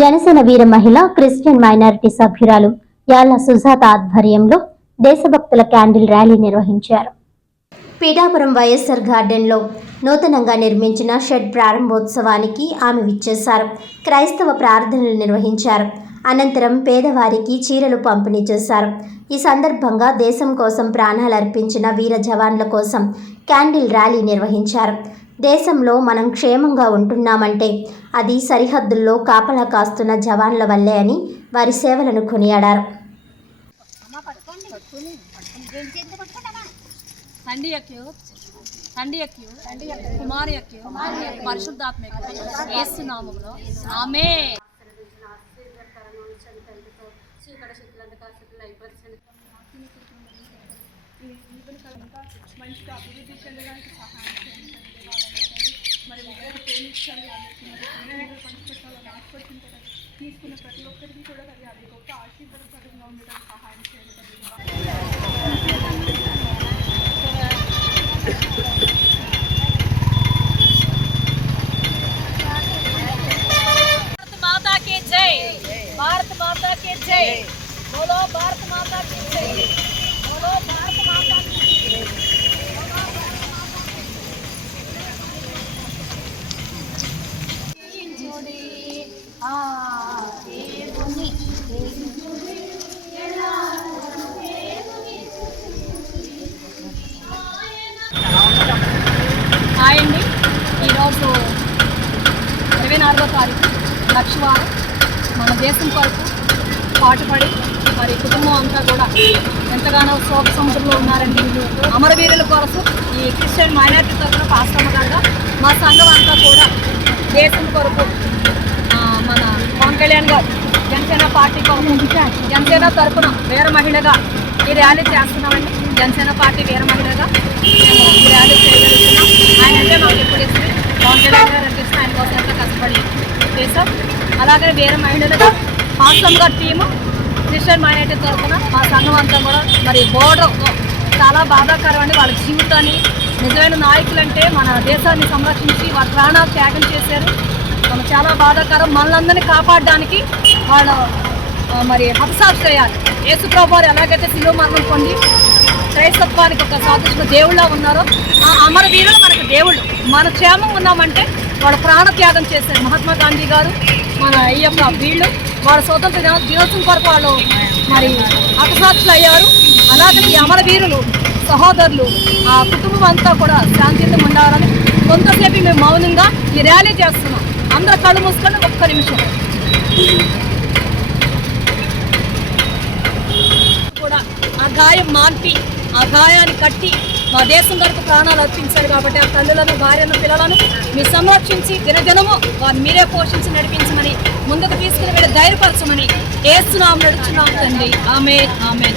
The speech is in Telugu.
జనసేన వీర మహిళ క్రిస్టియన్ మైనారిటీ సభ్యురాలు యాళ్ళ సుజాత ఆధ్వర్యంలో దేశభక్తుల క్యాండిల్ ర్యాలీ నిర్వహించారు. పీఠాపురం వైఎస్ఆర్ గార్డెన్లో నూతనంగా నిర్మించిన షెడ్ ప్రారంభోత్సవానికి ఆమె విచ్చేశారు. క్రైస్తవ ప్రార్థనలు నిర్వహించారు. అనంతరం పేదవారికి చీరలు పంపిణీ చేశారు. ఈ సందర్భంగా దేశం కోసం ప్రాణాలు అర్పించిన వీర జవాన్ల కోసం క్యాండిల్ ర్యాలీ నిర్వహించారు. దేశంలో మనం క్షేమంగా ఉంటున్నామంటే అది సరిహద్దుల్లో కాపలా కాస్తున్న జవాన్ల వల్లే అని వారి సేవలను కొనియాడారు. తండ్రి యొక్క యొక్క పరిశుద్ధాత్మ మంచిగా అభివృద్ధి చెందడానికి సహాయం చేయండి మరి ఉద్యోగ ప్రేమించాలి అందరికీ మరి ప్రేరణలు పంచిపెట్టాలని ఆస్పదించాలని తీసుకున్న ప్రతి ఒక్కరికి కూడా మరి అది గొప్ప ఆశీర్వాదకరంగా ఉండడానికి సహాయం చేయండి తండ్రి. भारत माता की जय भारत माता की जय बोलो भारत माता की जय హాయ్ అండి ఈరోజు ఇరవై నాలుగో తారీఖు లక్షవారం. మన దేశం కొరకు పాటుపడి మరి కుటుంబం అంతా కూడా ఎంతగానో శోక సముద్రంలో ఉన్నారండి అమరవీరుల కొరకు ఈ క్రిస్టియన్ మైనారిటీ తరఫున పాశ్రమ మా సంఘం అంతా కూడా దేశం కొరకు మన పవన్ కళ్యాణ్ గారు జనసేన పార్టీ కొరకు జనసేన తరఫున వేరే మహిళగా ఈ ర్యాలీ చేస్తున్నామండి. జనసేన పార్టీ వీరమహిళగా మేము ర్యాలీ చేయగలుగుతున్నాం ఆయన అంటే మాకు ఎప్పుడు ఇష్టం. పవన్ కళ్యాణ్ ఆయన కోసం ఎంతో కష్టపడి చేసాం అలాగే వేరే మహిళలుగా హాస్టల్ గారి టీము క్రిస్టియన్ మైనార్టీ తరఫున మా సంఘం అంతా కూడా మరి బోర్డర్ చాలా బాధాకరమండి వాళ్ళ జీవితాన్ని నిజమైన నాయకులు అంటే మన దేశాన్ని సంరక్షించి వాళ్ళ ప్రాణాలు త్యాగం చేశారు. మనం చాలా బాధాకరం. మనలందరినీ కాపాడడానికి వాళ్ళు మరి హతసాక్షి చేయాలి యేసు ప్రభు వారు ఎలాగైతే శిలువ మరణం పొంది క్రైస్తత్వానికి ఒక సాదృశ్య దేవుళ్ళ ఉన్నారో ఆ అమరవీరులు మనకు దేవుళ్ళు. మన క్షేమం ఉన్నామంటే వాళ్ళు ప్రాణ త్యాగం చేశారు మహాత్మా గాంధీ గారు మన అయ్యమ్మ వీళ్ళు వాళ్ళ స్వతంత్ర దినోత్సవం కొరకు వాళ్ళు మరి హతసాక్షులు అయ్యారు అలాగే ఈ అమరవీరులు సహోదరులు ఆ కుటుంబం అంతా కూడా శాంతియుతం ఉండాలని కొంతసేపు మేము మౌనంగా ఈ ర్యాలీ చేస్తున్నాం. అందరు కళ్ళు మూసుకొని ఒక్క నిమిషం. కూడా ఆ గాయం మాన్పి ఆ గాయాన్ని కట్టి మా దేశం కొరకు ప్రాణాలు అర్పించారు కాబట్టి ఆ తల్లులను భార్యను పిల్లలను మీ సంరక్షించి దినదినము వారిని మీరే పోషించి నడిపించమని ముందుకు తీసుకుని వెళ్ళి ధైర్యపరచమని ఏస్తున్నాం నడుచున్నాం తండ్రి. ఆమె ఆమె